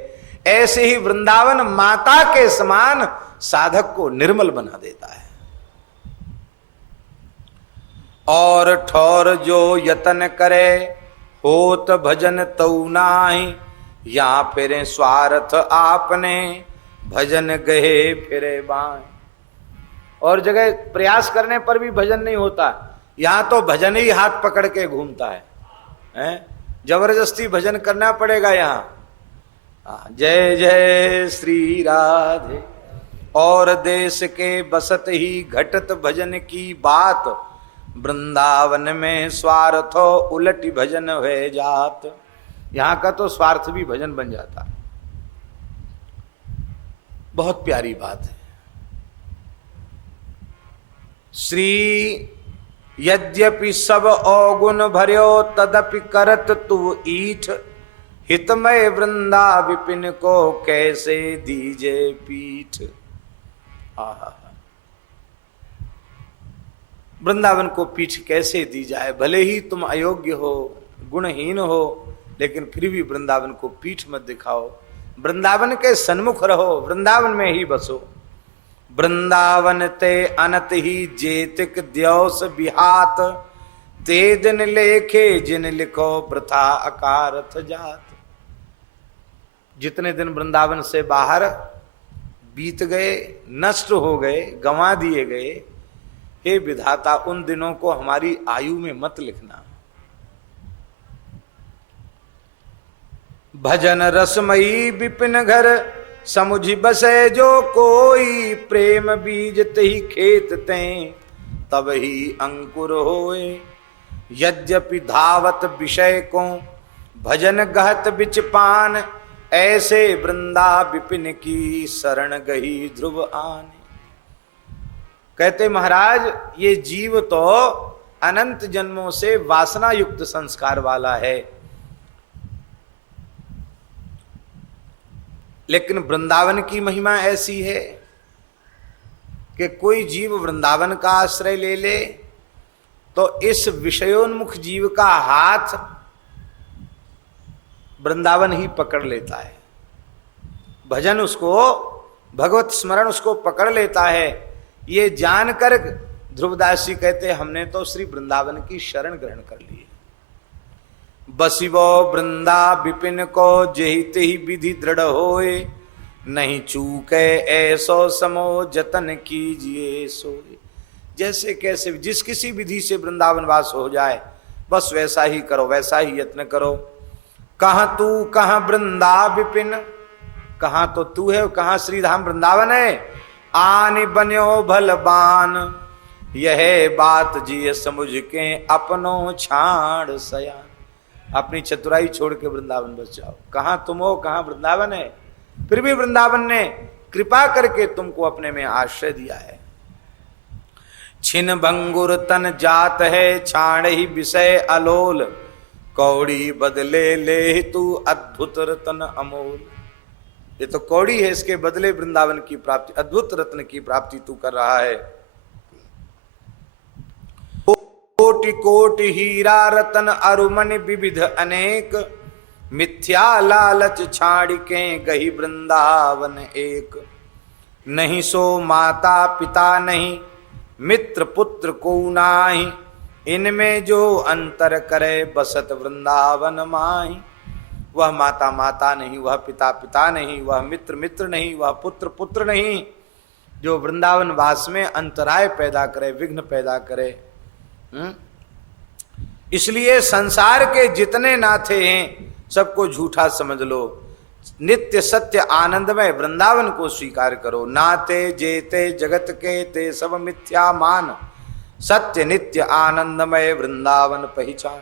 ऐसे ही वृंदावन माता के समान साधक को निर्मल बना देता है। और ठौर जो यतन करे, होत भजन तऊ नाहि। या फिरे स्वार्थ आपने, भजन गए फिरे बाएं। और जगह प्रयास करने पर भी भजन नहीं होता, यहां तो भजन ही हाथ पकड़ के घूमता है, जबरदस्ती भजन करना पड़ेगा यहां। जय जय श्री राधे। और देश के बसत ही घटत भजन की बात, वृंदावन में स्वार्थो उलटी भजन हुए जात। यहां का तो स्वार्थ भी भजन बन जाता। बहुत प्यारी बात है। श्री यद्यपि सब अवगुण भर्यो, तदपि करत तू ईठ। हितमय वृंदा विपिन को कैसे दीजे पीठ। आहा, वृंदावन को पीठ कैसे दी जाए। भले ही तुम अयोग्य हो, गुणहीन हो, लेकिन फिर भी वृंदावन को पीठ मत दिखाओ। वृंदावन के सन्मुख रहो, वृंदावन में ही बसो। वृंदावन ते अनत ही जेतिक द्योस बिहात। ते दिन लेखे जिन लिखो प्रथा अकारथ जात। जितने दिन वृंदावन से बाहर बीत गए, नष्ट हो गए, गंवा दिए गए, हे विधाता उन दिनों को हमारी आयु में मत लिखना। भजन रसमयी विपिन घर, समुझ बसे जो कोई। प्रेम बीज तही खेत तें, तब ही अंकुर होए। यद्यपि धावत विषय को, भजन गहत बिच पान। ऐसे वृंदा विपिन की शरण गही ध्रुव आने। कहते महाराज, ये जीव तो अनंत जन्मों से वासना युक्त संस्कार वाला है, लेकिन वृंदावन की महिमा ऐसी है कि कोई जीव वृंदावन का आश्रय ले ले तो इस विषयोन्मुख जीव का हाथ वृंदावन ही पकड़ लेता है। भजन उसको, भगवत स्मरण उसको पकड़ लेता है। ये जानकर ध्रुवदास जी कहते हमने तो श्री वृंदावन की शरण ग्रहण कर ली है। बसिवो वृंदा विपिन को, जेहित ही विधि दृढ़ होए। नहीं चूके ऐसो समो, जतन कीजिए सोए। जैसे कैसे जिस किसी विधि से वृंदावन वास हो जाए, बस वैसा ही करो, वैसा ही यत्न करो। कहां तू कहां वृंदा विपिन, कहां तो तू है, कहां श्रीधाम वृंदावन है। आन बन्यो भलबान, यह बात जी समुझ के अपनों छाड़ सया। अपनी चतुराई छोड़ के वृंदावन बस जाओ। कहां तुम हो, कहां वृंदावन है। फिर भी वृंदावन ने कृपा करके तुमको अपने में आश्रय दिया है। छिन भंगुर तन जात है छाड़ ही विषय अलोल, कौड़ी बदले ले तू अद्भुत रतन अमोल। ये तो कौड़ी है, इसके बदले वृंदावन की प्राप्ति, अद्भुत रत्न की प्राप्ति तू कर रहा है। कोटि कोटि हीरा रतन अरुमन विविध अनेक, मिथ्या लालच छाड़ के गही वृंदावन एक। नहीं सो माता पिता नहीं मित्र पुत्र को नाही, इनमें जो अंतर करे बसत वृंदावन माही। वह माता माता नहीं, वह पिता पिता नहीं, वह मित्र मित्र नहीं, वह पुत्र पुत्र नहीं, जो वृंदावन वास में अंतराय पैदा करे, विघ्न पैदा करे। इसलिए संसार के जितने नाथे हैं सबको झूठा समझ लो। नित्य सत्य आनंदमय वृंदावन को स्वीकार करो। नाते जेते जगत के ते सब मिथ्या मान, सत्य नित्य आनंदमय वृंदावन पहचान।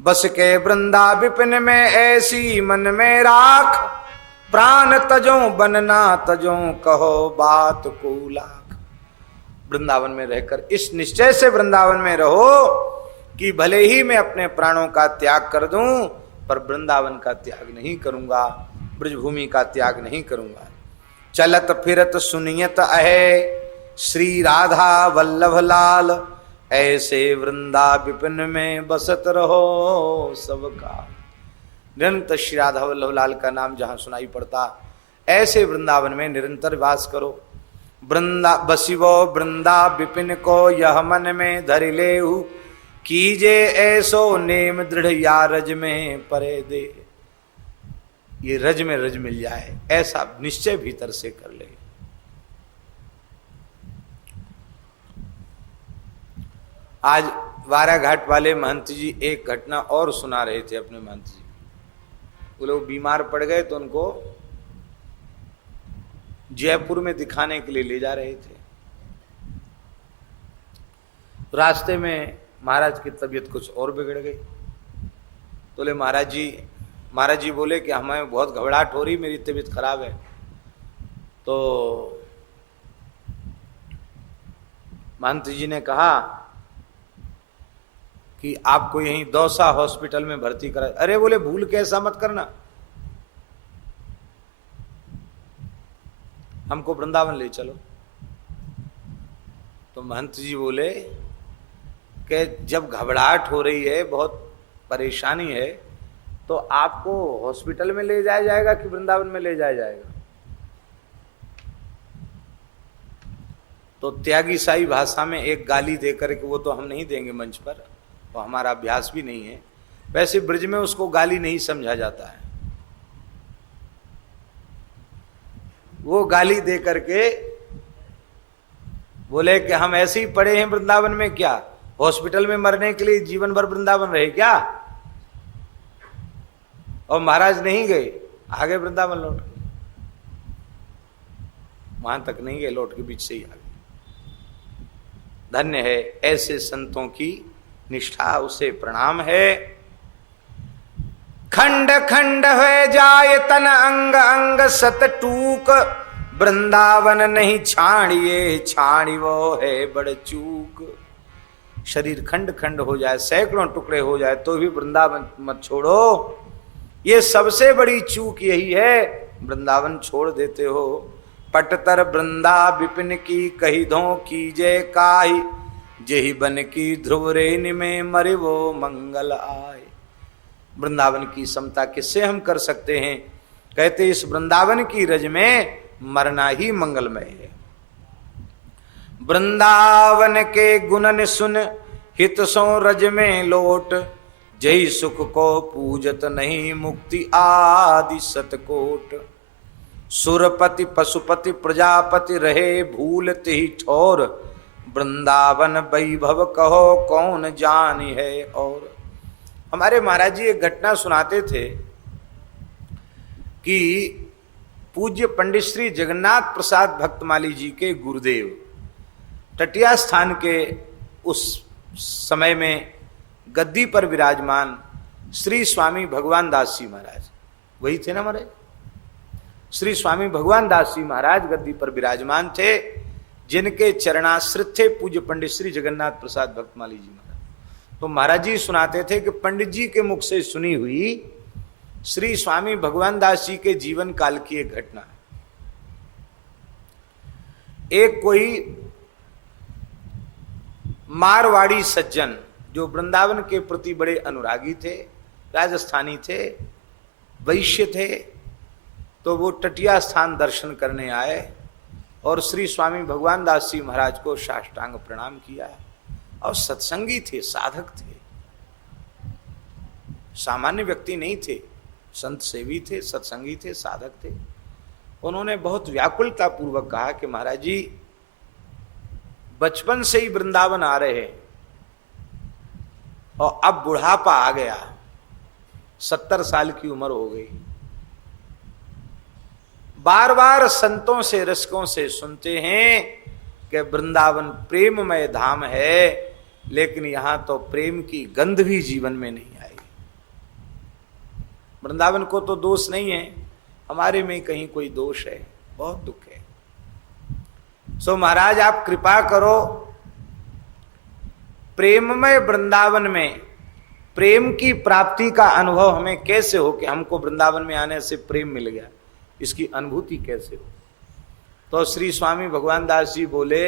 बस के वृंदा विपिन में ऐसी मन में राख, प्राण तजो बनना तजो कहो बात को लाख। वृंदावन में रहकर इस निश्चय से वृंदावन में रहो कि भले ही मैं अपने प्राणों का त्याग कर दूं, पर वृंदावन का त्याग नहीं करूंगा, ब्रजभूमि का त्याग नहीं करूंगा। चलत फिरत सुनियत अहे श्री राधा वल्लभ लाल, ऐसे वृंदा विपिन में बसत रहो सबका। निरंतर श्री राधा वल्लभ लाल का नाम जहां सुनाई पड़ता, ऐसे वृंदावन में निरंतर वास करो। वृंदा बसिवो वृंदा विपिन को यह मन में धरि लेहु, कीजे ऐसो नेम दृढ़ या रज में परे दे। ये रज में रज मिल जाए ऐसा निश्चय भीतर से कर ले। आज वारा घाट वाले महंत जी एक घटना और सुना रहे थे अपने महंत जी। वो लोग बीमार पड़ गए तो उनको जयपुर में दिखाने के लिए ले जा रहे थे। रास्ते में महाराज की तबीयत कुछ और बिगड़ गई। बोले महाराज जी बोले कि हमें बहुत घबराहट हो रही, मेरी तबीयत खराब है। तो महंत जी ने कहा कि आपको यहीं दौसा हॉस्पिटल में भर्ती करा। अरे बोले भूल के ऐसा मत करना, हमको वृंदावन ले चलो। तो महंत जी बोले कि जब घबराहट हो रही है, बहुत परेशानी है, तो आपको हॉस्पिटल में ले जाया जाएगा कि वृंदावन में ले जाया जाएगा? तो त्यागी साई भाषा में एक गाली देकर के, वो तो हम नहीं देंगे मंच पर, वो हमारा अभ्यास भी नहीं है। वैसे ब्रज में उसको गाली नहीं समझा जाता है। वो गाली दे करके बोले कि हम ऐसे ही पड़े हैं वृंदावन में, क्या हॉस्पिटल में मरने के लिए जीवन भर वृंदावन रहे क्या? और महाराज नहीं गए, आगे वृंदावन लौट गए, वहां तक नहीं गए, लौट के बीच से ही आ गए। धन्य है ऐसे संतों की निष्ठा, उसे प्रणाम है। खंड खंड हो जाए तन अंग अंग सत टूक, वृंदावन नहीं छाड़िए छाड़ी वो है बड़ चूक। शरीर खंड खंड हो जाए, सैकड़ों टुकड़े हो जाए, तो भी वृंदावन मत छोड़ो। ये सबसे बड़ी चूक यही है, वृंदावन छोड़ देते हो। पटतर वृंदा विपिन की कही धो कीजे काई, जेहि बन की ध्रुव रेन में मरे वो मंगल आए। वृंदावन की समता किससे हम कर सकते हैं? कहते इस वृंदावन की रज में मरना ही मंगलमय है। वृंदावन के गुणन सुन हित सो रज में लोट, जय सुख को पूजत नहीं मुक्ति आदि सतकोट। सुरपति पशुपति प्रजापति रहे भूलते ही ठोर, वृंदावन वैभव कहो कौन जानी है और। हमारे महाराज जी एक घटना सुनाते थे कि पूज्य पंडित श्री जगन्नाथ प्रसाद भक्तमाली जी के गुरुदेव टटिया स्थान के उस समय में गद्दी पर विराजमान श्री स्वामी भगवान दास जी महाराज, वही थे ना महाराज, श्री स्वामी भगवान दास जी महाराज गद्दी पर विराजमान थे, जिनके चरणाश्रित थे पूज्य पंडित श्री जगन्नाथ प्रसाद भक्तमाली जी महाराज। तो महाराज जी सुनाते थे कि पंडित जी के मुख से सुनी हुई श्री स्वामी भगवान दास जी के जीवन काल की एक घटना है। एक कोई मारवाड़ी सज्जन जो वृंदावन के प्रति बड़े अनुरागी थे, राजस्थानी थे, वैश्य थे, तो वो टटिया स्थान दर्शन करने आए और श्री स्वामी भगवान दास जी महाराज को साष्टांग प्रणाम किया। और सत्संगी थे, साधक थे, सामान्य व्यक्ति नहीं थे, संत सेवी थे, सत्संगी थे, साधक थे। उन्होंने बहुत व्याकुलता पूर्वक कहा कि महाराज जी बचपन से ही वृंदावन आ रहे हैं और अब बुढ़ापा आ गया, 70 साल की उम्र हो गई, बार बार संतों से रसिकों से सुनते हैं कि वृंदावन प्रेममय धाम है, लेकिन यहां तो प्रेम की गंध भी जीवन में नहीं आई। वृंदावन को तो दोष नहीं है, हमारे में कहीं कोई दोष है, बहुत दुख है। सो महाराज आप कृपा करो, प्रेममय वृंदावन में प्रेम की प्राप्ति का अनुभव हमें कैसे हो कि हमको वृंदावन में आने से प्रेम मिल गया, इसकी अनुभूति कैसे हो। तो श्री स्वामी भगवान दास जी बोले,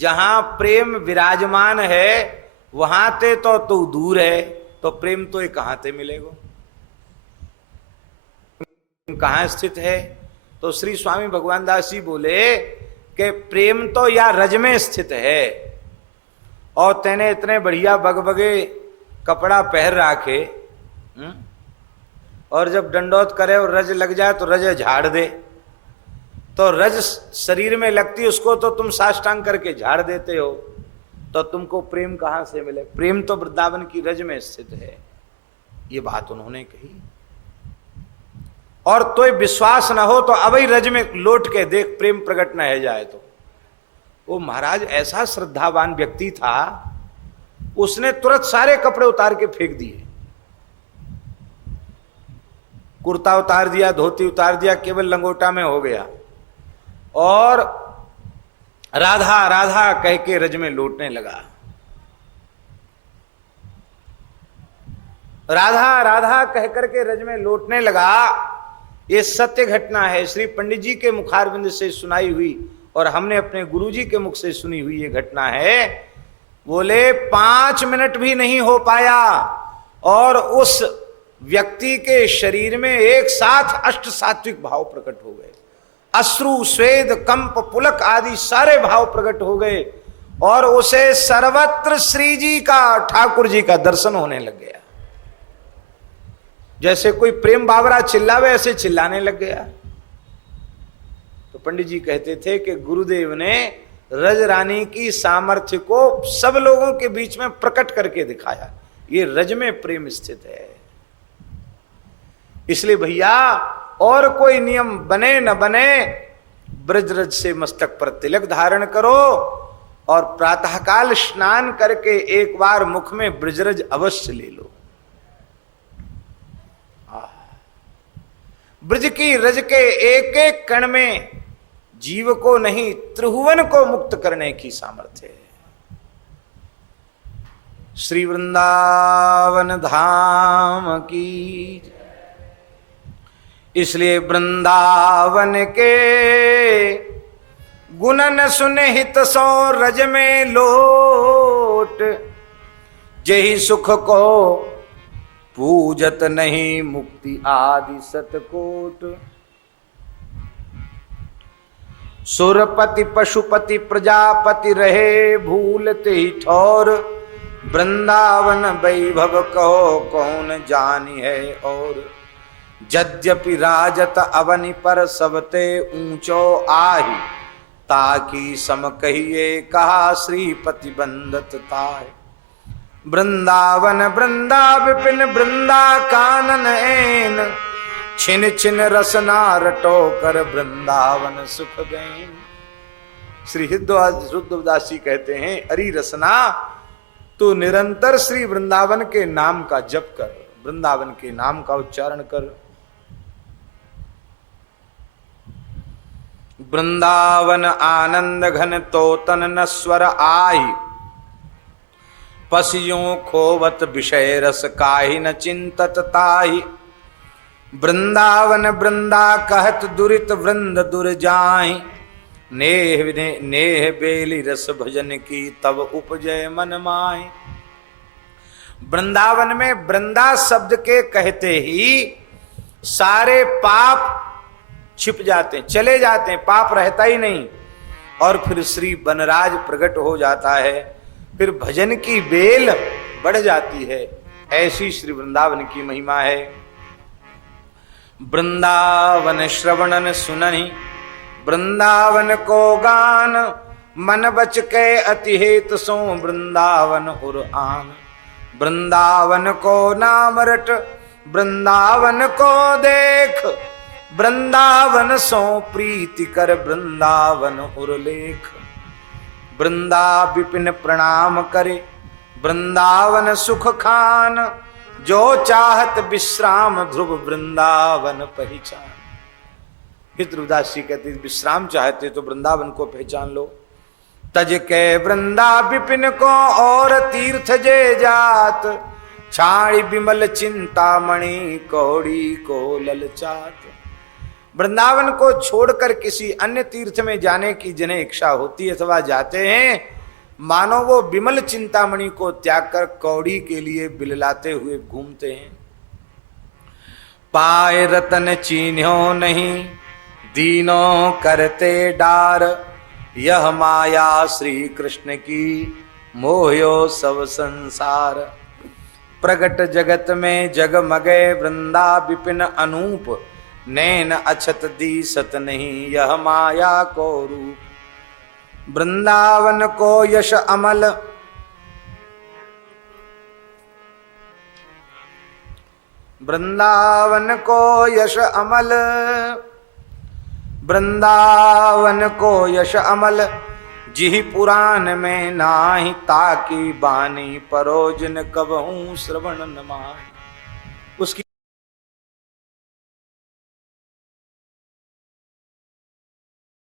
जहां प्रेम विराजमान है वहां ते तो तू दूर है, तो प्रेम तो ये कहां ते मिलेगा, कहां स्थित है। तो श्री स्वामी भगवान दास जी बोले कि प्रेम तो या रज में स्थित है, और तेने इतने बढ़िया बगबगे कपड़ा पहन राखे, और जब दंडौत करे और रज लग जाए तो रज झाड़ दे, तो रज शरीर में लगती उसको तो तुम साष्टांग करके झाड़ देते हो, तो तुमको प्रेम कहां से मिले। प्रेम तो वृंदावन की रज में स्थित है, ये बात उन्होंने कही। और तो विश्वास न हो तो अभी रज में लौट के देख, प्रेम प्रकट न है जाए तो। वो महाराज ऐसा श्रद्धावान व्यक्ति था, उसने तुरंत सारे कपड़े उतार के फेंक दिए, कुर्ता उतार दिया, धोती उतार दिया, केवल लंगोटा में हो गया, और राधा राधा कह के रज में लौटने लगा। राधा राधा कह करके रज में लौटने लगा। ये सत्य घटना है, श्री पंडित जी के मुखारविंद से सुनाई हुई और हमने अपने गुरुजी के मुख से सुनी हुई ये घटना है। बोले 5 मिनट भी नहीं हो पाया और उस व्यक्ति के शरीर में एक साथ अष्ट सात्विक भाव प्रकट हो गए, अश्रु स्वेद कंप पुलक आदि सारे भाव प्रकट हो गए, और उसे सर्वत्र श्री जी का, ठाकुर जी का दर्शन होने लग गया। जैसे कोई प्रेम बावरा चिल्लावे ऐसे चिल्लाने लग गया। तो पंडित जी कहते थे कि गुरुदेव ने रज रानी की सामर्थ्य को सब लोगों के बीच में प्रकट करके दिखाया, ये रज में प्रेम स्थित है। इसलिए भैया और कोई नियम बने न बने, ब्रजरज से मस्तक पर तिलक धारण करो और प्रातःकाल स्नान करके एक बार मुख में ब्रजरज अवश्य ले लो। ब्रज की रज के एक एक कण में जीव को नहीं त्रिभुवन को मुक्त करने की सामर्थ्य है। श्री वृंदावन धाम की। इसलिए वृंदावन के गुणन सुनिहित सो रज में लोट, जही सुख को पूजत नहीं मुक्ति आदि सतकोट। सुरपति पशुपति प्रजापति रहे भूलते ही ठौर, वृंदावन वैभव कहो कौन जानी है और। यद्यपि राजत अवनि पर सबते ऊंचो आही, ताकि सम कहिए कहा श्रीपति बंदत ताय। वृंदावन वृंदा विपिन वृंदा कानन ऐन, छिन छिन रसना रटो कर वृंदावन सुख गैन। श्री रुद्रदास जी कहते हैं, अरी रसना तू निरंतर श्री वृंदावन के नाम का जप कर, वृंदावन के नाम का उच्चारण कर। वृंदावन आनंद घन तोतन नस्वर आई, पसियों खोवत विषय रस काहि न चिंतत ताहि। वृंदावन वृंदा कहत दुरित वृंद दुर जाहि, नेह बेली रस भजन की तब उपजय मन माहि। वृंदावन में वृंदा शब्द के कहते ही सारे पाप छिप जाते हैं, चले जाते हैं, पाप रहता ही नहीं। और फिर श्री बनराज प्रकट हो जाता है, फिर भजन की बेल बढ़ जाती है। ऐसी श्री वृंदावन की महिमा है। वृंदावन श्रवणन सुननि, वृंदावन को गान, मन बच के अति हेत सो वृंदावन उर आन। वृंदावन को नाम रट, वृंदावन को देख, वृंदावन सो प्रीति कर वृंदावन उर्लेख। वृंदा विपिन प्रणाम करे, वृंदावन सुख खान, जो चाहत विश्राम ध्रुव वृंदावन पहचान। रुद्रदास जी कहते विश्राम चाहते तो वृंदावन को पहचान लो। तज के वृंदा विपिन को और तीर्थ जे जात, छाड़ी विमल चिंतामणि कौड़ी को ललचात। वृंदावन को छोड़कर किसी अन्य तीर्थ में जाने की जिन्हें इच्छा होती है अथवा जाते हैं, मानो वो विमल चिंतामणि को त्याग कर कौड़ी के लिए बिललाते हुए घूमते हैं। पाए रतन चीन्हो नहीं, दीनों करते डार, यह माया श्री कृष्ण की मोह्यो सब संसार। प्रगट जगत में जगमगे वृंदा विपिन अनूप, नैन अछत दीसत नहीं यह माया को रूप। वृंदावन को यश अमल, वृंदावन को यश अमल, वृंदावन को यश अमल, जिहि पुराण में नाही ताकी बानी, परोजन कबहू श्रवण न माही।